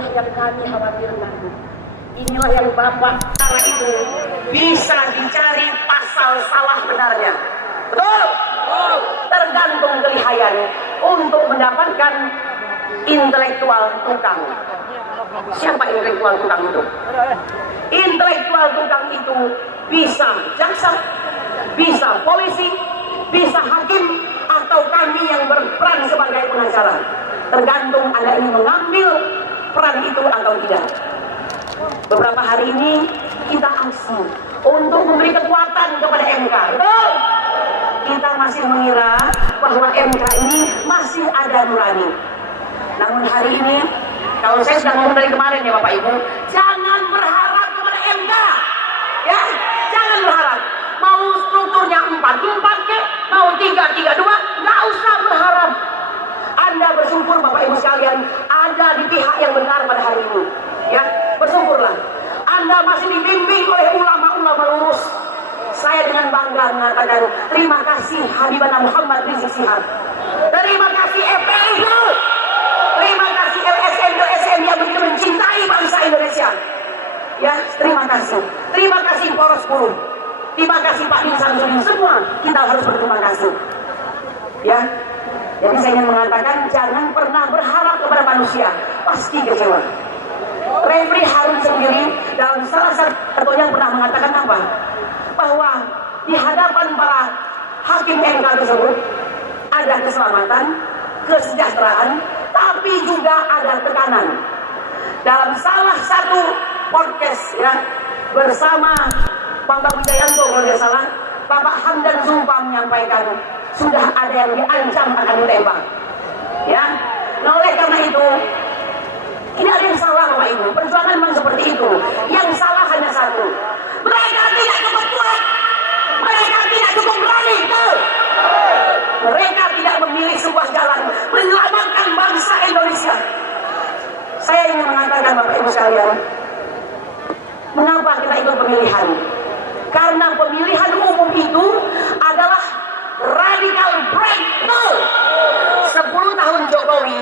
inilah yang kami khawatirkan. Inilah yang Bapak cara itu bisa dicari pasal salah benarnya. Betul? Tergantung kelihayan untuk mendapatkan intelektual tukang. Siapa intelektual tukang itu? Intelektual tukang itu bisa jaksa, bisa polisi, bisa hakim, atau kami yang berperan sebagai pengacara. Tergantung Anda ini mengambil peran itu atau tidak. Beberapa hari ini kita aksi untuk memberi kekuatan kepada MK. Betul? Kita masih mengira bahwa MK ini masih ada nurani. Namun hari ini, kalau saya sudah ngomong dari kemarin ya Bapak Ibu, jangan berharap kepada MK. Ya, jangan berharap. Mau strukturnya 4-4 ke, mau 3-3-2, nggak usah berharap. Anda bersyukur Bapak Ibu sekalian ada di pihak yang benar pada hari ini. Ya, bersyukurlah. Anda masih dibimbing oleh ulama-ulama lurus. Saya dengan bangga mengatakan terima kasih Habibana Muhammad Rizik Syihab. Terima kasih FPI. Terima kasih LSM yang begitu mencintai bangsa Indonesia. Ya, terima kasih. Terima kasih Poros 10. Terima kasih Pak Din Samsudin. Semua kita harus berterima kasih. Ya. Jadi saya ingin mengatakan jangan pernah berharap kepada manusia, pasti kecewa. Refri Harun sendiri dalam salah satu yang pernah mengatakan apa? Bahwa di hadapan para hakim MK tersebut ada keselamatan, kesejahteraan, tapi juga ada tekanan. Dalam salah satu podcast ya bersama Bapak Wijayanto kalau tidak salah, Bapak Hamdan Zulfa menyampaikan sudah ada yang diancam akan ditembak. Ya, nah oleh karena itu tidak ada yang salah Bapak Ibu. Perjuangan memang seperti itu. Yang salah hanya satu. Mereka tidak cukup kuat. Mereka tidak cukup berani. Betul. Mereka tidak memilih sebuah jalan menyelamatkan bangsa Indonesia. Saya ingin mengatakan Bapak Ibu sekalian, mengapa kita itu pemilihan? Karena pemilihan umum itu adalah radical break. Betul. 10 tahun Jokowi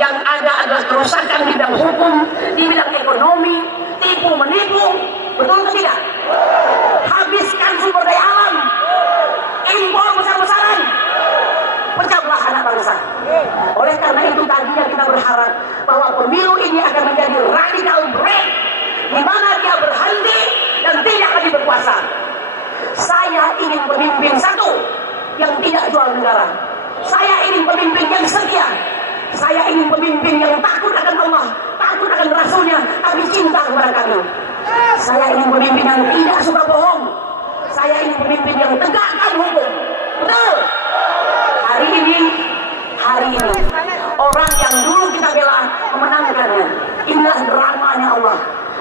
yang ada adalah kerusakan di bidang hukum, di bidang ekonomi, tipu menipu, betul atau tidak? Habiskan sumber daya alam, impor besar-besaran, pecah belah anak bangsa. Oleh karena itu tadinya kita berharap bahwa pemilu ini akan menjadi radical break, di mana dia berhenti dan tidak lagi berkuasa. Saya ingin pemimpin satu yang tidak jual negara. Saya ingin pemimpin yang setia. Saya ingin pemimpin yang takut akan Allah, takut akan Rasulnya, tapi cinta kepada kami. Saya ingin pemimpin yang tidak suka bohong. Saya ingin pemimpin yang tegakkan hukum. Betul. Hari ini, orang yang dulu kita bela memenangkannya. Inilah dramanya Allah.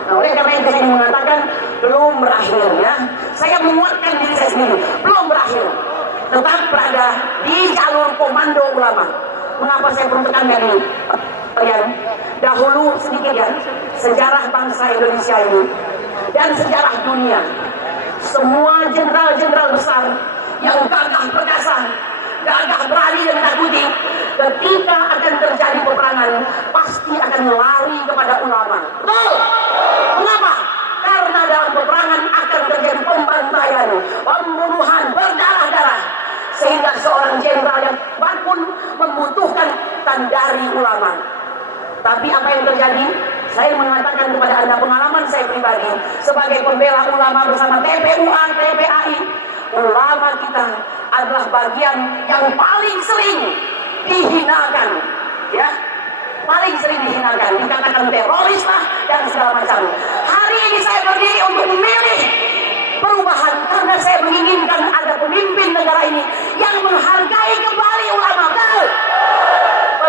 Nah, oleh karena itu saya ingin mengatakan belum berakhir ya. Saya menguatkan diri saya sendiri, belum berakhir. Tetap berada di jalur komando ulama. Mengapa saya perlu tekankan ini? Dahulu sedikit ya, sejarah bangsa Indonesia ini dan sejarah dunia. Semua jenderal-jenderal besar yang gagah perkasa, gagah berani dan takuti, ketika akan terjadi peperangan, pasti akan lari kepada ulama. Betul? Mengapa? Karena dalam peperangan akan terjadi pembantaian, pembunuhan berdarah-darah. Sehingga seorang jenderal yang hebat pun membutuhkan tandari ulama. Tapi apa yang terjadi? Saya mengatakan kepada Anda pengalaman saya pribadi sebagai pembela ulama bersama TPUA, TPAI, ulama kita adalah bagian yang paling sering dihinakan, ya, paling sering dihinakan, dikatakan teroris lah dan segala macam. Hari ini saya berdiri untuk memilih perubahan karena saya menginginkan ada pemimpin negara ini yang menghargai kembali ulama. Betul.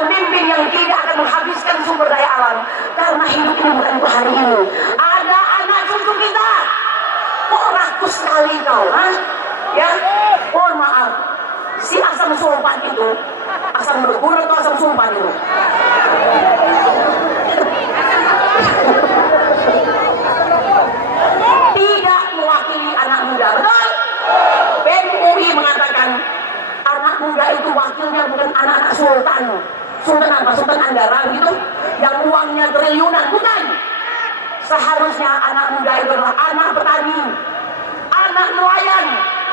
Pemimpin yang tidak akan menghabiskan sumber daya alam karena hidup ini bukan untuk hari ini. Ada anak cucu kita kok rakus sekali kau, ya, mohon maaf, si asam sulfat itu, asam berguna atau asam sulfat itu, tidak mewakili anak muda. Betul? BEM UI mengatakan anak muda itu wakilnya bukan anak-anak sultan. Sultan apa? Sultan Anggara gitu. yang uangnya triliunan, bukan. Seharusnya anak muda itu adalah anak petani, anak nelayan,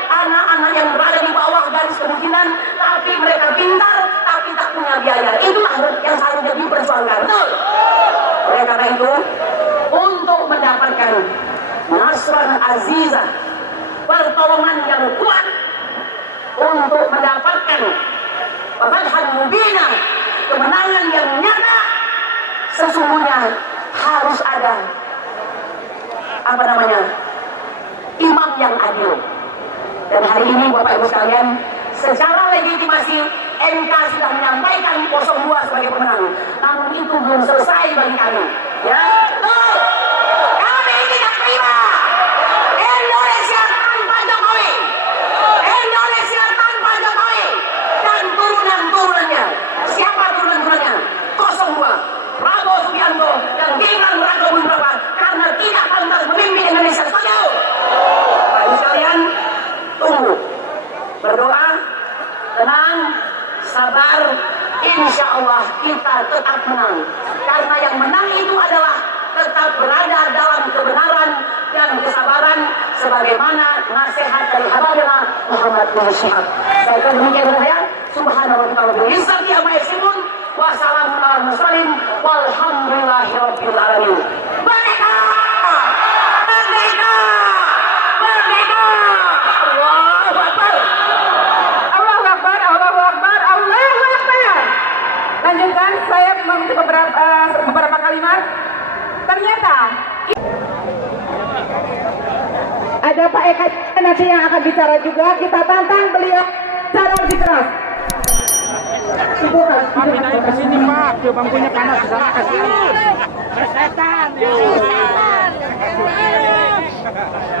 anak-anak yang berada di bawah garis kemiskinan, tapi mereka pintar, tapi tak punya biaya. Itulah yang seharusnya diperjuangkan, betul. Oleh karena itu, untuk mendapatkan nasran azizah, pertolongan yang kuat, untuk mendapatkan fathan mubina, kemenangan yang nyata, sesungguhnya harus ada imam yang adil. Dan hari ini Bapak Ibu sekalian, secara legitimasi MK sudah menyampaikan 02 sebagai pemenang, namun itu belum selesai bagi kami. Ya, betul. Kami tidak terima Indonesia tanpa Jokowi, Indonesia tanpa Jokowi dan turunan-turunannya. Siapa turunan-turunannya? 02, Prabowo Subianto dan Gibran Raka Buming Raka, karena tidak pantas memimpin Indonesia. Setuju? Bapak Ibu sekalian, tunggu, berdoa, tenang, sabar, insya Allah kita tetap menang. Karena yang menang itu adalah tetap berada dalam kebenaran dan kesabaran, sebagaimana nasihat dari Habibina Muhammad bin Syihab. Saya akan demikian saja. Subhanallah wa bihamdihi amma yasifun wa salamun alal mursalin walhamdulillahi rabbil alamin. Merdeka! Merdeka! Merdeka! Allahu Akbar! Allahu Akbar, Allahu Akbar, Allahu Akbar. Lanjutkan, saya mengutip beberapa kalimat. Ternyata ada Pak Eka nanti yang akan bicara juga. Kita tantang beliau cara lebih keras. Kami naik ke sini Pak, ke bangkunya panas di sana kasihan. Setan.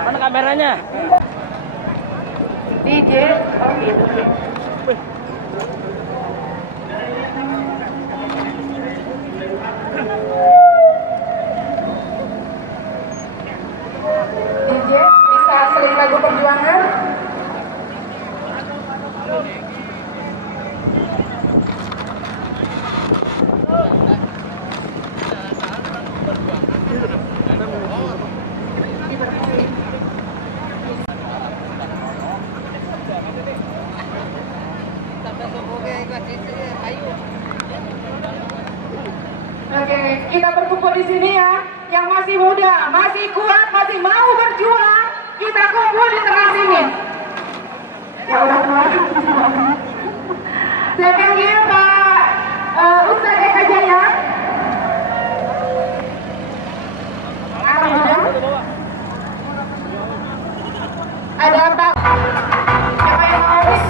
Mana kameranya? DJ, oh gitu. DJ bisa seling lagu perjuangan. Oke, kita berkumpul di sini ya. Yang masih muda, masih kuat, masih mau berjuang, kita kumpul di tengah sini. Ya udah keluar. Saya panggil Pak Ustadz Eka Jaya. Ada Pak. Siapa yang harus?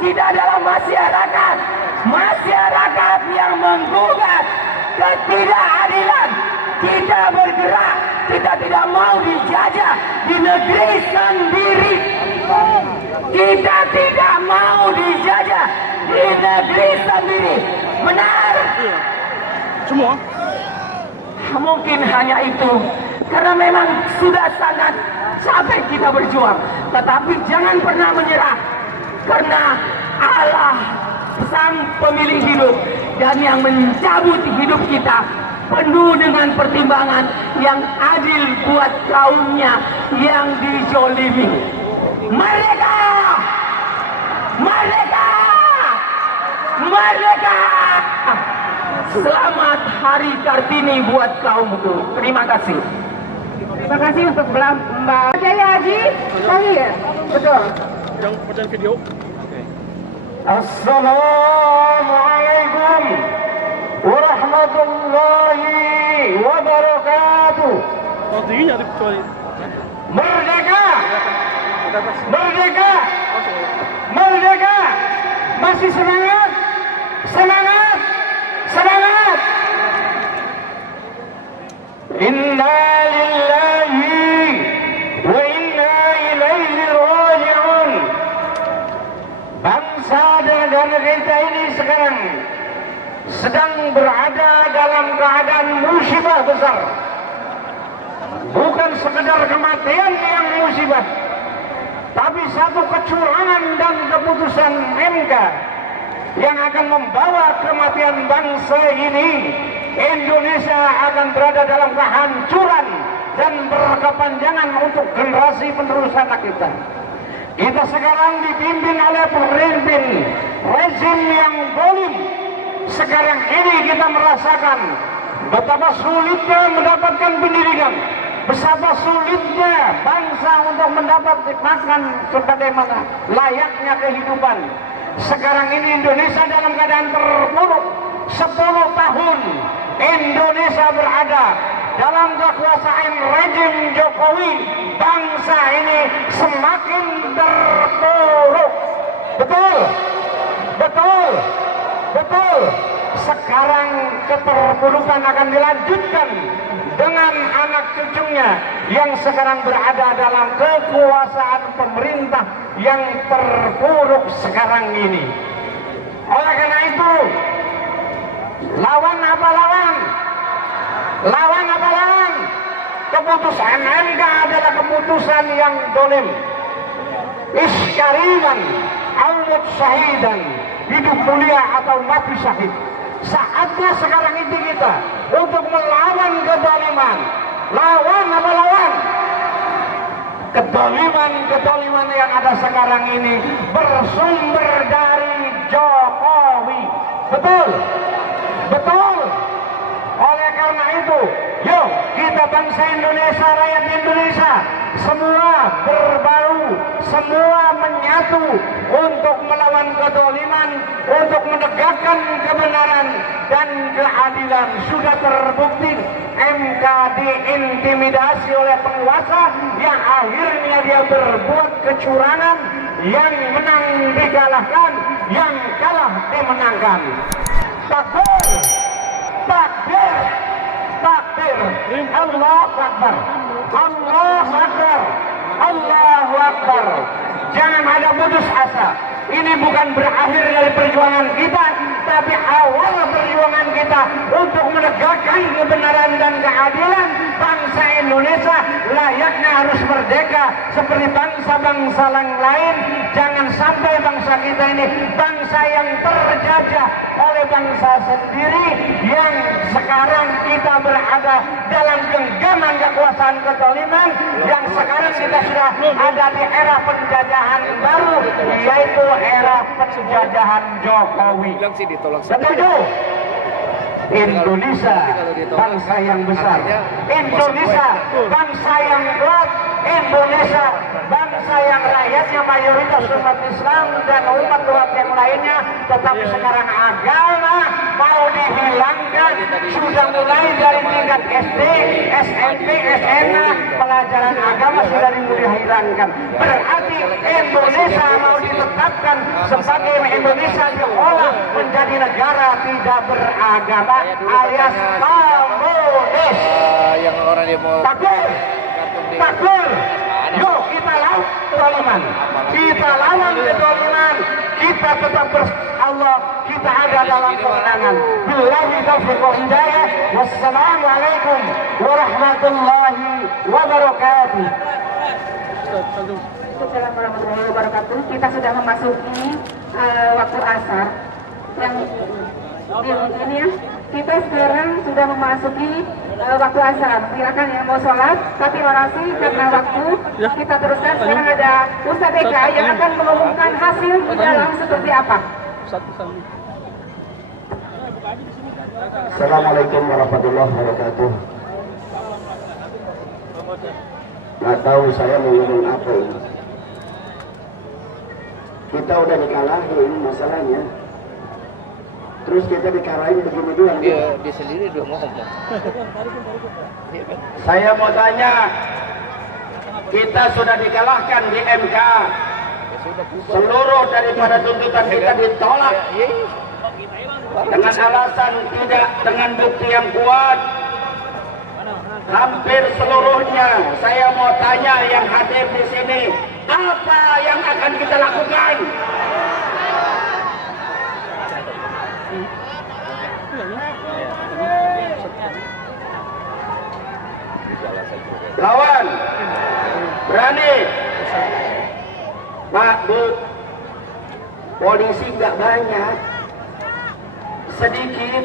tidak dalam masyarakat. Masyarakat yang menggugat ketidakadilan. Kita bergerak, kita tidak mau dijajah di negeri sendiri. Kita tidak mau dijajah di negeri sendiri. Benar? Semua. Mungkin hanya itu, karena memang sudah sangat capek kita berjuang. Tetapi jangan pernah menyerah, karena Allah sang pemilik hidup dan yang mencabut hidup kita penuh dengan pertimbangan yang adil buat kaumnya yang dijolimi. Merdeka! Merdeka! Merdeka! Selamat Hari Kartini buat kaumku. Terima kasih. Terima kasih untuk Mbak Jaya Haji. Kali ya? Betul. Yang pesan video. Assalamualaikum warahmatullahi wabarakatuh. Oh, tingginya ada kecuali. Merdeka! Merdeka! Merdeka! Masih semangat? Semangat! Semangat! Inna lillahi wa inna ilaihi raji'un. Bangsa dan negara kita ini sekarang sedang berada dalam keadaan musibah besar. Bukan sekedar kematian yang musibah, tapi satu kecurangan dan keputusan MK yang akan membawa kematian bangsa ini. Indonesia akan berada dalam kehancuran dan berkepanjangan untuk generasi penerus anak kita. Kita sekarang dipimpin oleh pemimpin rezim yang zalim. Sekarang ini kita merasakan betapa sulitnya mendapatkan pendidikan, betapa sulitnya bangsa untuk mendapat makan sebagaimana layaknya kehidupan. Sekarang ini Indonesia dalam keadaan terpuruk. 10 tahun Indonesia berada dalam kekuasaan rejim Jokowi. Bangsa ini semakin terpuruk. Betul, betul, betul. Sekarang keterpurukan akan dilanjutkan dengan anak cucunya yang sekarang berada dalam kekuasaan pemerintah yang terpuruk sekarang ini. Oleh karena itu, lawan apa lawan? Lawan apa lawan? Keputusan MK adalah keputusan yang dolim. Iskariman al-mut syahidan, hidup mulia atau mati syahid. Saatnya sekarang itu kita untuk melawan kedoliman. Lawan apa lawan? Kedoliman yang ada sekarang ini bersumber dari Jokowi. Betul? Betul. Oleh karena itu, yuk kita bangsa Indonesia, rakyat Indonesia, semua berbaru, semua menyatu untuk melawan kedoliman, untuk menegakkan kebenaran dan keadilan. Sudah terbukti MK diintimidasi oleh penguasa yang akhirnya dia berbuat kecurangan, yang menang dikalahkan, yang kalah dimenangkan. Takbir, takbir, takbir. Allahu Akbar, Allahu Akbar, Allahu Akbar. Jangan ada putus asa. Ini bukan berakhir dari perjuangan kita, tapi awal perjuangan kita untuk menegakkan kebenaran dan keadilan. Bangsa Indonesia layaknya harus merdeka seperti bangsa-bangsa yang lain. Jangan sampai bangsa kita ini bangsa yang terjajah oleh bangsa sendiri, yang sekarang kita berada dalam genggaman kekuasaan kezaliman, yang sekarang kita sudah ada di era penjajahan baru, yaitu era penjajahan Jokowi. Setuju? Indonesia bangsa yang besar, Indonesia bangsa yang kuat, Indonesia, bangsa yang rakyatnya mayoritas umat Islam dan umat-umat yang lainnya, tetapi sekarang agama mau dihilangkan. Sudah mulai dari tingkat SD, SMP, SMA, pelajaran agama sudah dihilangkan. Berarti Indonesia mau ditetapkan sebagai Indonesia diolah menjadi negara tidak beragama alias komunis. Yang orang demo Takbir, takbir. Yuk kita lawan kedoliman. Kita lawan kedoliman. Kita tetap Allah. Kita ada dalam kemenangan. Billahi taufiq wal hidayah. Wassalamualaikum warahmatullahi wabarakatuh. Assalamualaikum warahmatullahi wabarakatuh. Kita sudah memasuki waktu asar. Yang ini ya, kita sekarang sudah memasuki waktu asar. Silakan yang mau sholat, tapi orasi karena waktu kita teruskan. Sekarang ada Ustadz Eka yang akan mengumumkan hasil di dalam seperti apa. Assalamualaikum warahmatullahi wabarakatuh. Nggak tahu saya mau ngomong apa ini. Kita udah dikalahin masalahnya. Terus kita dikalahin begini doang. dia sendiri udah ngomong. Saya mau tanya, kita sudah dikalahkan di MK. Seluruh daripada tuntutan kita ditolak dengan alasan tidak dengan bukti yang kuat. Hampir seluruhnya. Saya mau tanya yang hadir di sini, apa yang akan kita lakukan? Lawan, berani. Pak, Bu, polisi nggak banyak, sedikit.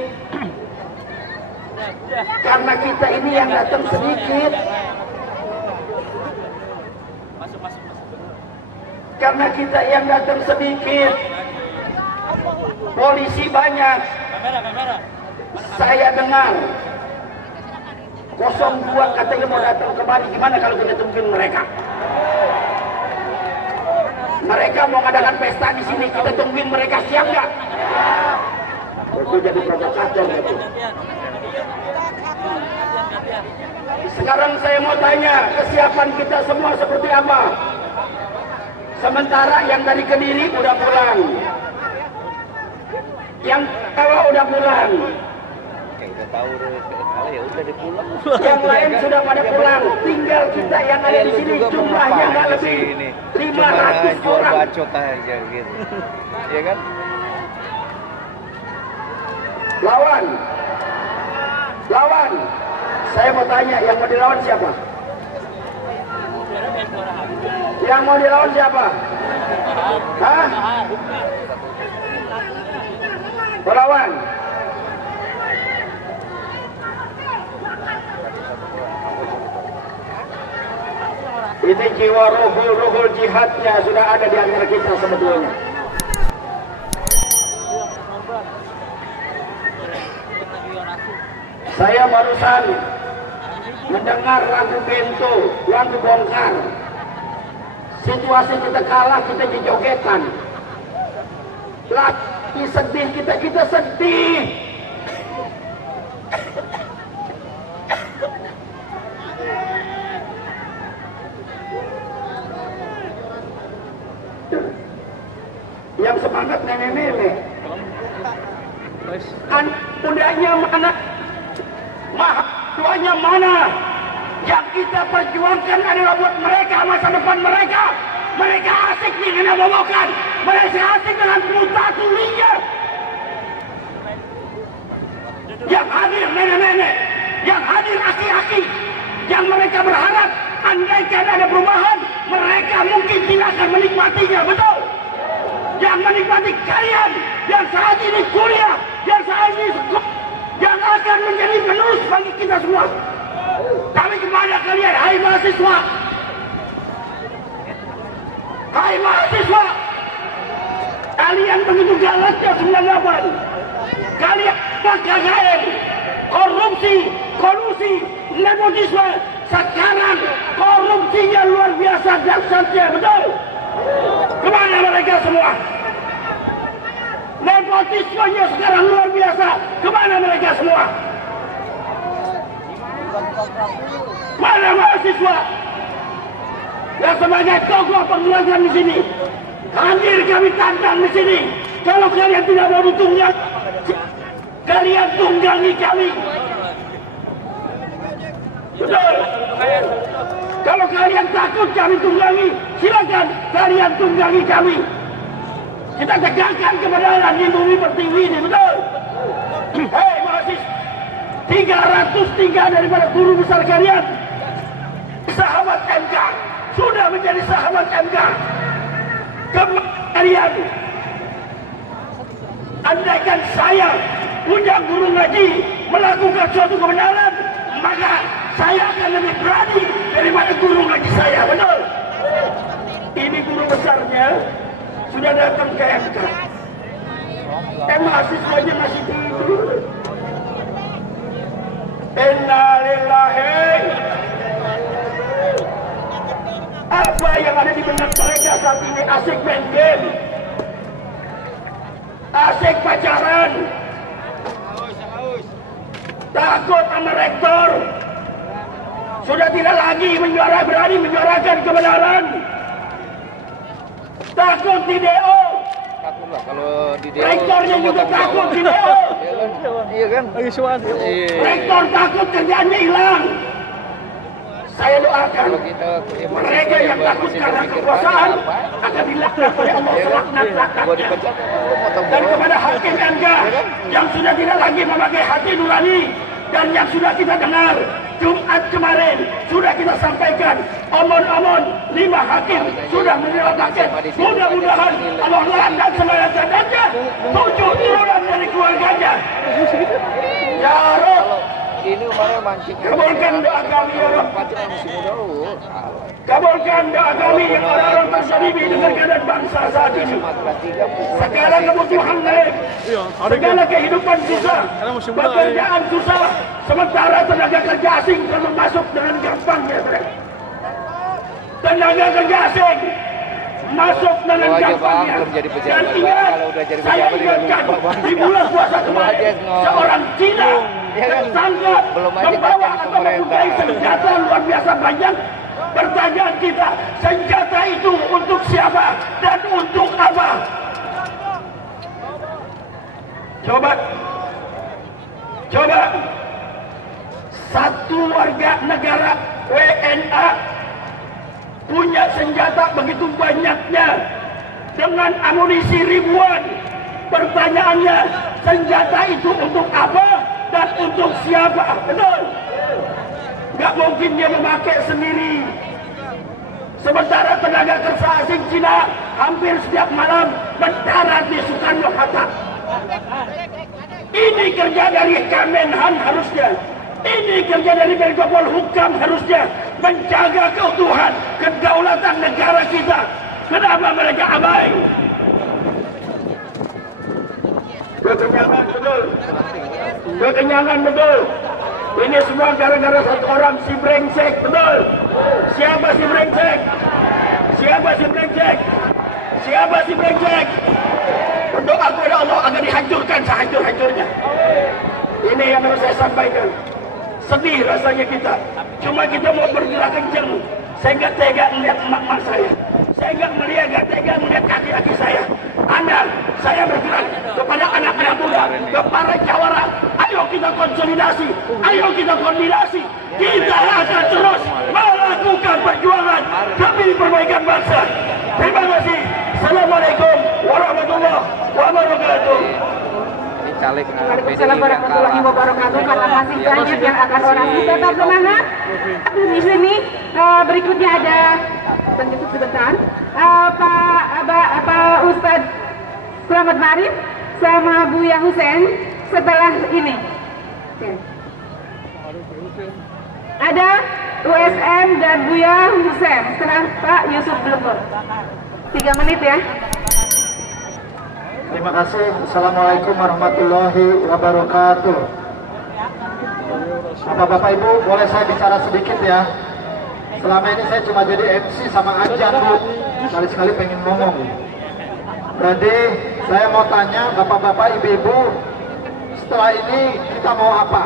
Karena kita ini yang datang sedikit. Karena kita yang datang sedikit, polisi banyak. Saya dengar 02 katanya mau datang kembali. Gimana kalau kita tungguin mereka? Mereka mau ngadakan pesta di sini, kita tungguin mereka, siap nggak? Itu jadi provokator gitu. Sekarang saya mau tanya, kesiapan kita semua seperti apa? Sementara yang dari Kediri udah pulang, yang kalau udah pulang, yang lain sudah pada pulang, tinggal kita yang ada di sini jumlahnya nggak lebih 500 orang. Bacot aja gitu, ya kan? Lawan, lawan. Saya mau tanya, yang mau dilawan siapa? Yang mau dilawan siapa? Hah? Melawan. Ini jiwa ruhul jihadnya sudah ada di antara kita sebetulnya. Saya barusan mendengar lagu Bento, lagu Bongkar. Situasi kita kalah, kita dijogetan. Lagi sedih, kita sedih. Yang semangat nenek-nenek. Mudanya mana? Mahasiswanya mana? Yang kita perjuangkan adalah buat mereka, masa depan mereka. Mereka asik dengan bobokan. Mereka asik dengan mutasinya. Yang hadir nenek-nenek, yang hadir aki-aki, yang mereka berharap andaikan ada perubahan, mereka mungkin tidak akan menikmatinya, betul? Yang menikmati kalian, yang saat ini kuliah, yang saat ini sekolah, yang akan menjadi penerus bagi kita semua. Kami kepada kalian, hai mahasiswa, hai mahasiswa, kalian begitu galasnya 98, kalian KKN, korupsi, kolusi, nepotisme sekarang korupsinya luar biasa dahsyatnya, betul? Kemana mereka semua? Nepotismenya sekarang luar biasa, kemana mereka semua? Mana mahasiswa yang sebagai tokoh penguasa di sini? Hadir kami tantang di sini. Kalau kalian tidak mau ditunggang, kalian tunggangi kami. Betul. Kalau kalian takut kami tunggangi, silakan kalian tunggangi kami. Kita tegakkan kebenaran di bumi pertiwi ini, betul? Hei mahasiswa, 303 daripada guru besar kalian, sahabat MK, sudah menjadi sahabat MK. Kalian, andaikan saya punya guru ngaji melakukan suatu kebenaran, maka saya akan lebih berani daripada guru ngaji saya, betul? Ini guru besarnya sudah datang ke MK. Mahasiswanya masih tidur. Innalillahi. Apa yang ada di benak mereka saat ini? Asik main game, asik pacaran, takut sama rektor, sudah tidak lagi berani menyuarakan kebenaran, takut di DO. Takut lah kalau di DO. Rektornya juga takut di DO. Iya kan? Rektor takut kerjaannya hilang. Saya doakan mereka yang takut karena kekuasaan akan dilaknat oleh Allah selaknat-laknatnya. Dan kepada hakim MK yang sudah tidak lagi memakai hati nurani dan yang sudah kita dengar Jumat kemarin sudah kita sampaikan omon-omon 5 hakim sudah menerima paket. Mudah-mudahan Allah laknat semua saudara 7 turunan dari keluarganya. Ya Rob, ini kemarin mancing. kabulkan doa kami ya Rob. Kabulkan doa kami yang orang-orang terselibi dengan keadaan bangsa saat ini. Segala kebutuhan lain, segala kehidupan susah, pekerjaan susah, sementara tenaga kerja asing terus masuk dengan gampangnya. Tenaga kerja asing masuk dengan gampangnya. Dan ingat, saya ingatkan di bulan puasa kemarin, seorang Cina tersangka membawa atau mempunyai senjata luar biasa banyak. Pertanyaan kita, senjata itu untuk siapa dan untuk apa? Coba satu warga negara WNA punya senjata begitu banyaknya dengan amunisi ribuan. Pertanyaannya, senjata itu untuk apa dan untuk siapa? Betul? Gak mungkin dia memakai sendiri. Sementara tenaga kerja asing Cina hampir setiap malam mendarat di Soekarno-Hatta. Ini kerja dari Kemenhan harusnya. Ini kerja dari Menko Polhukam harusnya menjaga keutuhan kedaulatan negara kita. Kenapa mereka abai? Kekenyangan betul. Kekenyangan betul. Ini semua gara-gara satu orang, si brengsek, betul? Siapa si brengsek? Siapa si brengsek? Siapa si brengsek? Berdoa kepada Allah agar dihancurkan sehancur-hancurnya. Ini yang harus saya sampaikan. Sedih rasanya kita. Cuma kita mau bergerak kencang. Saya nggak tega melihat emak-emak saya. Saya nggak tega melihat kaki-kaki saya. Saya bergerak kepada anak-anak muda, kepada jawara. Ayo kita konsolidasi, ayo kita koordinasi. Kita akan terus melakukan perjuangan demi perbaikan bangsa. Terima kasih. Assalamualaikum warahmatullahi wabarakatuh. Waalaikumsalam warahmatullahi wabarakatuh. Karena masih banyak yang akan orasi, tetap semangat. Di sini berikutnya ada penjemput sebentar. Pak Ustadz Selamat Marif sama Buya Husein setelah ini. Ada USM dan Buya Husein setelah Pak Yusuf Blengkor. 3 menit ya. Terima kasih. Assalamualaikum warahmatullahi wabarakatuh. Bapak Ibu, boleh saya bicara sedikit ya? Selama ini saya cuma jadi MC sama Ajan, Bu. Sekali-sekali pengen ngomong. Jadi saya mau tanya Bapak-bapak, Ibu-ibu, setelah ini kita mau apa?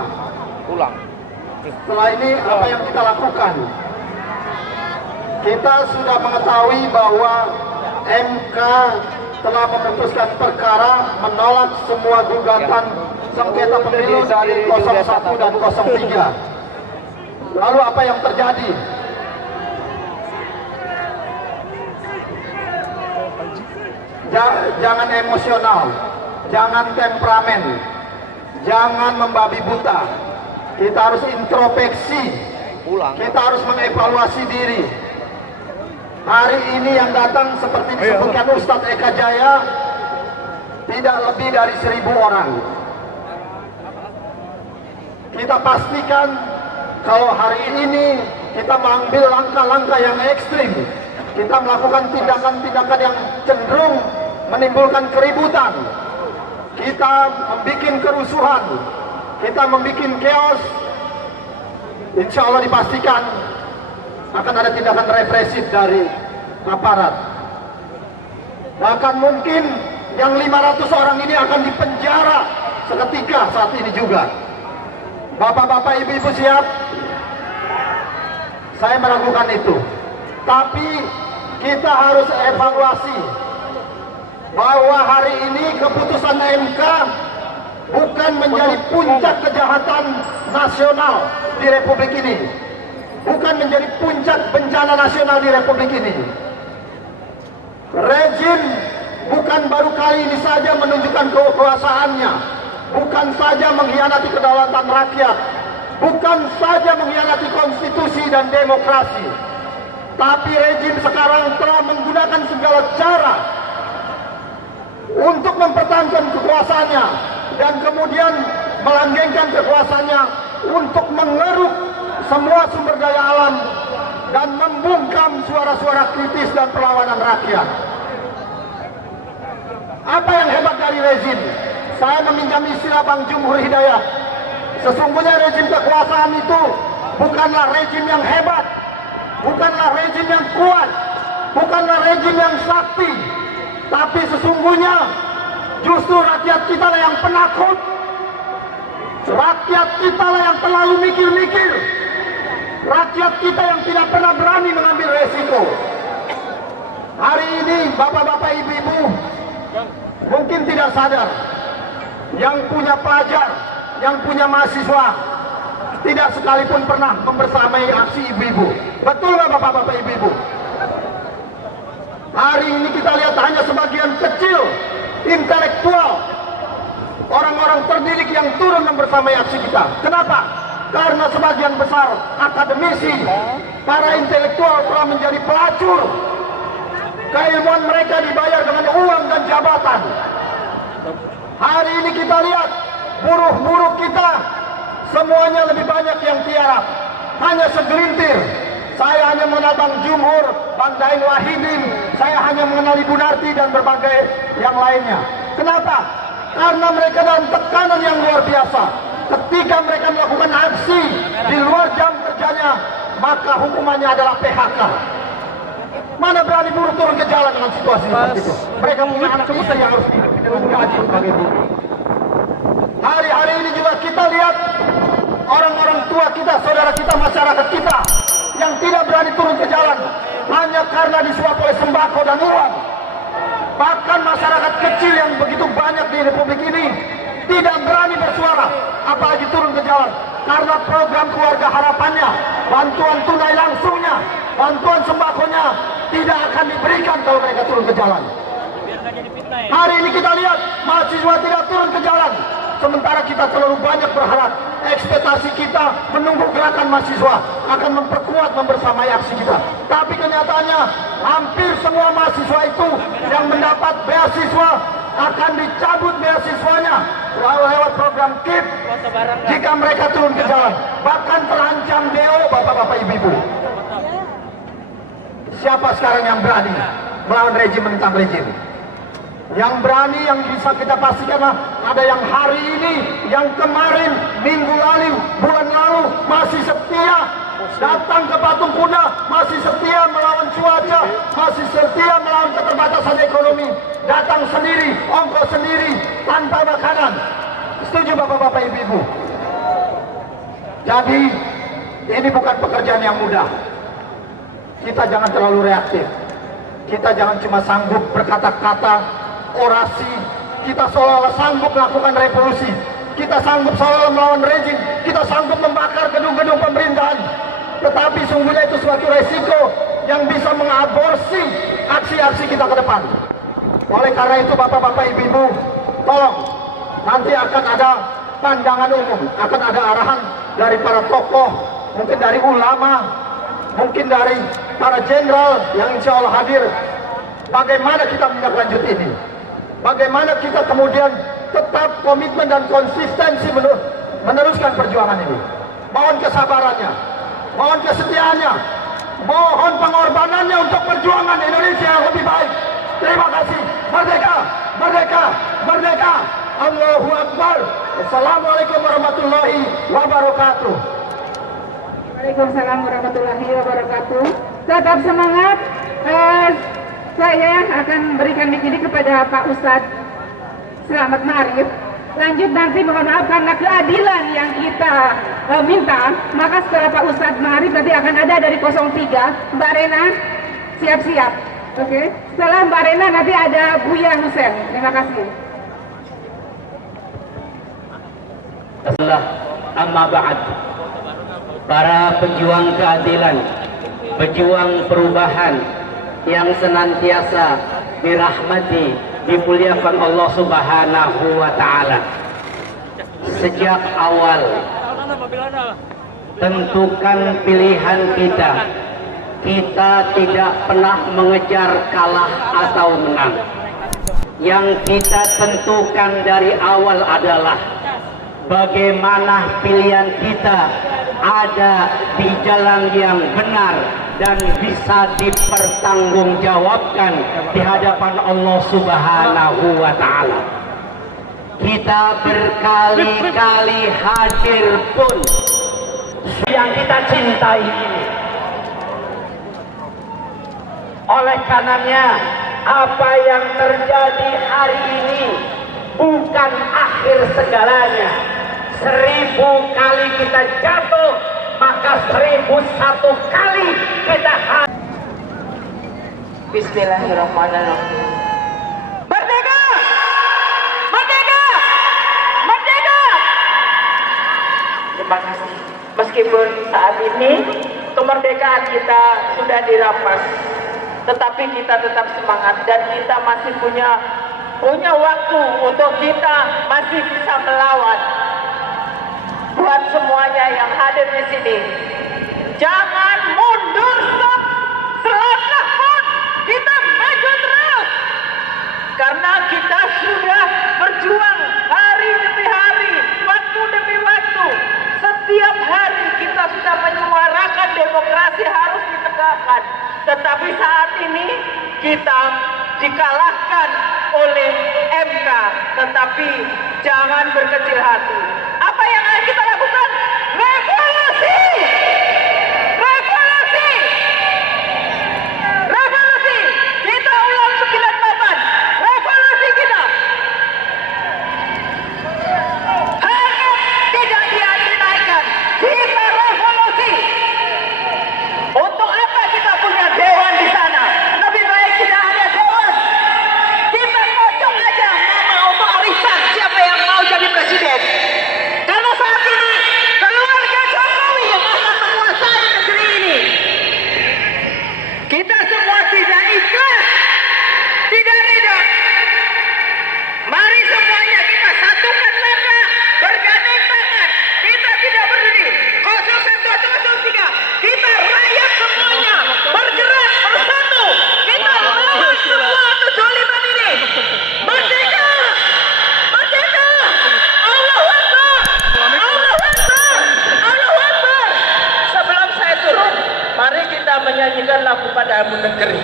Pulang. Setelah ini apa yang kita lakukan? Kita sudah mengetahui bahwa MK telah memutuskan perkara menolak semua gugatan sengketa pemilu dari 01 dan 03. Lalu apa yang terjadi? Jangan emosional, jangan temperamen, jangan membabi buta. Kita harus introspeksi, kita harus mengevaluasi diri. Hari ini yang datang seperti disebutkan Ustadz Eka Jaya, tidak lebih dari 1.000 orang. Kita pastikan kalau hari ini kita mengambil langkah-langkah yang ekstrim, kita melakukan tindakan-tindakan yang cenderung menimbulkan keributan, kita membuat kerusuhan, kita membuat chaos, insya Allah dipastikan akan ada tindakan represif dari aparat. Bahkan mungkin yang 500 orang ini akan dipenjara seketika saat ini juga. Bapak-bapak, ibu-ibu siap? Saya meragukan itu. Tapi kita harus evaluasi bahwa hari ini keputusan MK bukan menjadi puncak kejahatan nasional di Republik ini, bukan menjadi puncak bencana nasional di Republik ini. Rezim bukan baru kali ini saja menunjukkan kekuasaannya, bukan saja mengkhianati kedaulatan rakyat, bukan saja mengkhianati konstitusi dan demokrasi, tapi rezim sekarang telah menggunakan segala cara untuk mempertahankan kekuasaannya dan kemudian melanggengkan kekuasaannya untuk mengeruk semua sumber daya alam dan membungkam suara-suara kritis dan perlawanan rakyat. Apa yang hebat dari rezim? Saya meminjam istilah Bang Jumhur Hidayat. Sesungguhnya rezim kekuasaan itu bukanlah rezim yang hebat, bukanlah rezim yang kuat, bukanlah rezim yang sakti, tapi sesungguhnya justru rakyat kita lah yang penakut. Rakyat kita lah yang terlalu mikir-mikir. Rakyat kita yang tidak pernah berani mengambil resiko. Hari ini bapak-bapak, ibu-ibu mungkin tidak sadar, yang punya pelajar, yang punya mahasiswa tidak sekalipun pernah membersamai aksi ibu-ibu. Betul nggak bapak-bapak, ibu-ibu? Hari ini kita lihat hanya sebagian kecil intelektual, orang-orang terdidik yang turun membersamai aksi kita. Kenapa? Karena sebagian besar akademisi, para intelektual telah menjadi pelacur. Keilmuan mereka dibayar dengan uang dan jabatan. Hari ini kita lihat buruh-buruh kita semuanya lebih banyak yang tiarap, hanya segelintir. Saya hanya mengenal Bang Jumhur, Bang Daeng Wahidin, saya hanya mengenal Ibu Narti dan berbagai yang lainnya. Kenapa? Karena mereka dalam tekanan yang luar biasa. Ketika mereka melakukan aksi di luar jam kerjanya, maka hukumannya adalah PHK. Mana berani buruh turun ke jalan dengan situasi seperti itu? Mereka punya anak kita yang harus digaji sebagai buruh. Hari-hari ini juga kita lihat orang-orang tua kita, saudara kita, masyarakat kita yang tidak berani turun ke jalan hanya karena disuap oleh sembako dan uang. Bahkan masyarakat kecil yang begitu banyak di Republik ini tidak berani bersuara, apalagi turun ke jalan, karena program keluarga harapannya, bantuan tunai langsungnya, bantuan sembakonya tidak akan diberikan kalau mereka turun ke jalan. Hari ini kita lihat mahasiswa tidak turun ke jalan, sementara kita terlalu banyak berharap. Ekspektasi kita menunggu gerakan mahasiswa akan memperkuat membersamai aksi kita. Tapi kenyataannya hampir semua mahasiswa itu yang mendapat beasiswa akan dicabut beasiswanya lewat program KIP jika mereka turun ke jalan. Bahkan terancam DO, bapak-bapak, ibu-ibu. Siapa sekarang yang berani melawan rejim, menentang rejim? Yang berani, yang bisa kita pastikan ada yang hari ini, yang kemarin, minggu lalu, bulan lalu masih setia datang ke patung kuda, masih setia melawan cuaca, masih setia melawan keterbatasan ekonomi, datang sendiri, ongkos sendiri, tanpa makanan. Setuju bapak-bapak ibu-ibu? Jadi ini bukan pekerjaan yang mudah. Kita jangan terlalu reaktif. Kita jangan cuma sanggup berkata-kata, orasi. Kita seolah-olah sanggup melakukan revolusi. Kita sanggup seolah-olah melawan rejim. Kita sanggup membakar gedung-gedung pemerintahan. Tetapi sungguhnya itu suatu resiko yang bisa mengaborsi aksi-aksi kita ke depan. Oleh karena itu bapak-bapak ibu-ibu, tolong nanti akan ada pandangan umum, akan ada arahan dari para tokoh, mungkin dari ulama, mungkin dari para jenderal yang insya Allah hadir. Bagaimana kita menindaklanjuti ini? Bagaimana kita kemudian tetap komitmen dan konsistensi meneruskan perjuangan ini? Mohon kesabarannya, mohon kesetiaannya, mohon pengorbanannya untuk perjuangan Indonesia yang lebih baik. Terima kasih. Merdeka, merdeka, merdeka. Allahu Akbar. Assalamualaikum warahmatullahi wabarakatuh. Waalaikumsalam warahmatullahi wabarakatuh. Tetap semangat. Saya akan berikan mic ini kepada Pak Ustadz Selamat Ma'arif. Lanjut nanti mohon maaf karena keadilan yang kita minta, maka setelah Pak Ustadz Ma'arif nanti akan ada dari 03 Mbak Rena siap-siap. Oke. Setelah Mbak Rena nanti ada Buya Husen. Terima kasih. Amma ba'd. Para pejuang keadilan, pejuang perubahan yang senantiasa dirahmati, dimuliakan Allah Subhanahu wa Ta'ala. Sejak awal tentukan pilihan kita. Kita tidak pernah mengejar kalah atau menang. Yang kita tentukan dari awal adalah bagaimana pilihan kita ada di jalan yang benar dan bisa dipertanggungjawabkan di hadapan Allah Subhanahu wa Ta'ala. Kita berkali-kali hadir pun yang kita cintai ini. Oleh karenanya, apa yang terjadi hari ini bukan akhir segalanya. 1000 kali kita jatuh, maka 1001 kali kita Bismillahirrahmanirrahim. Merdeka! Merdeka! Merdeka! Terima kasih. Meskipun saat ini kemerdekaan kita sudah dirampas, tetapi kita tetap semangat dan kita masih punya waktu untuk kita masih bisa melawan. Buat semuanya yang hadir di sini, jangan mundur selangkah pun, kita maju terus. Karena kita sudah berjuang hari demi hari, waktu demi waktu. Setiap hari kita sudah menyuarakan demokrasi harus ditegakkan. Tetapi saat ini kita dikalahkan oleh MK. Tetapi jangan berkecil hati. Apa yang akan kita lakukan? Revolusi! Revolusi! Revolusi! Kita ulang 98. Revolusi kita! Harga tidak dinaikkan. Kita revolusi! Untuk apa kita punya dewan di sana? Lebih baik tidak ada dewan. Kita kocok aja nama untuk arisan siapa yang mau jadi presiden. Karena saat ini keluarga Jokowi yang akan menguasai negeri ini. Kita semua tidak ikhlas, tidak ridho. Mari semuanya kita satukan langkah, bergandeng tangan. Kita tidak peduli 01 atau 03. Kita rakyat semuanya bergerak bersatu. Kita lawan semua kezaliman ini. Merdeka! Merdeka! Allahu Akbar! Allahu Akbar! Allahu Akbar! Sebelum saya turun, mari kita menyanyikan lagu Padamu Negeri.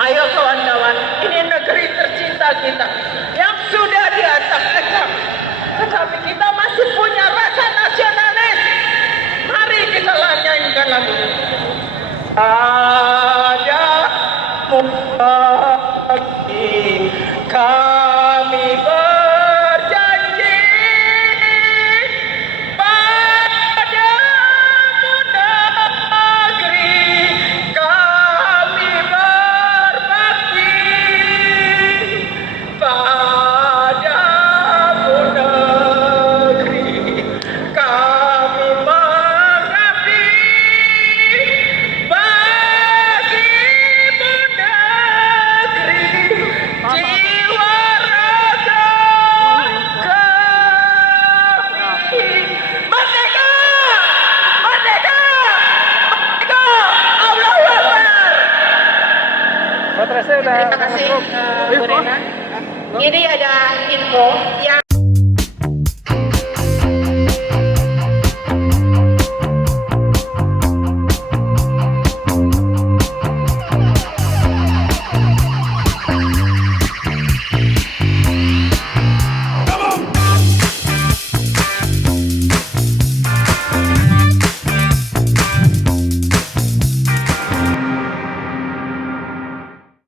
Ayo kawan-kawan, ini negeri tercinta kita yang sudah diacak-acak. Tetapi kita masih padamu kami berjanji padamu negeri kami berbakti padamu negeri kami mengabdi bagimu negeri jiwa raga kami merdeka merdeka merdeka Allahu Akbar. Baterainya udah Terima kasih Bu Rena. Ini ada info yang